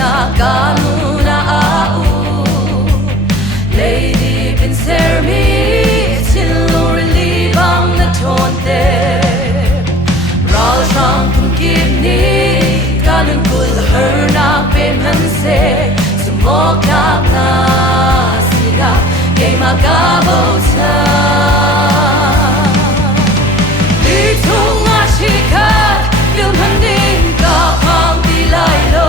na kanuna au lady bin sermi chiluri bang na tonte ral sang kun kini kanun kul herna peman se sumoka na siga game agabo ta litung ashika film handing ka pang dilai lo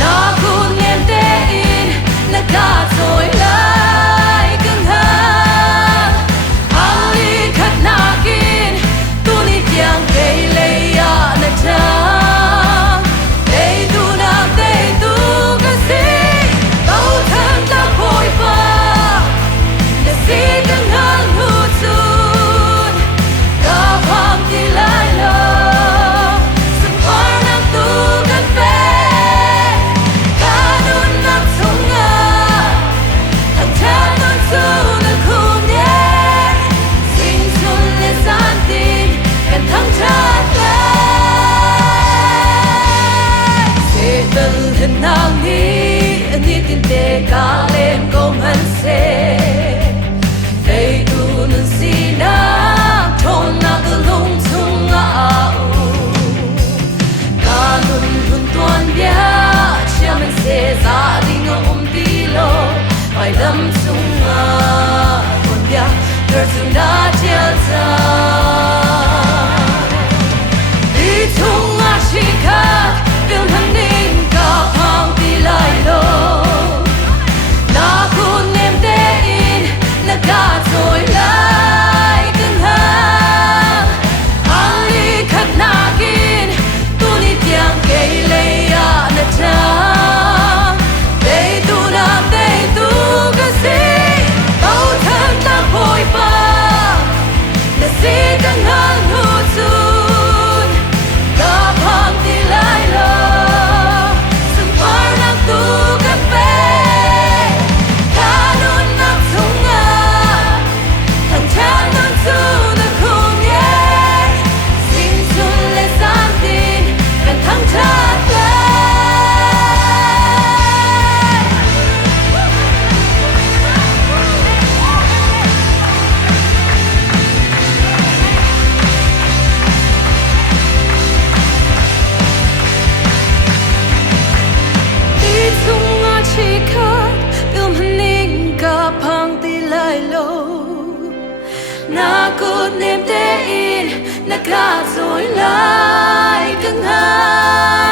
na kun nem te in na ka soi lai kang ha ali khat na kin tu ni piang ke le ya na ta le tu na te tu ka si bao tham la khoi pa na si kang hang hu sun ka pang dilai lo nang ni tin te ka lem kom han se dei tu nun si na thon na ka lung sung a au ka nun hun tuan bia chia men se za ding ti lo bai lam sung a kon bia der sung da tia za di tung a shi ka film han ning ka pang ti lai lo na kun nem te in na ka soi lai kang ha ali khat na kin tu ni tiang ke le ya na ta te tu na te tu ka si bao tham ta phoi pa na si kang hang hu sun ka pang ti lai lo na cốt niềm te in na cả rồi lại cứng hai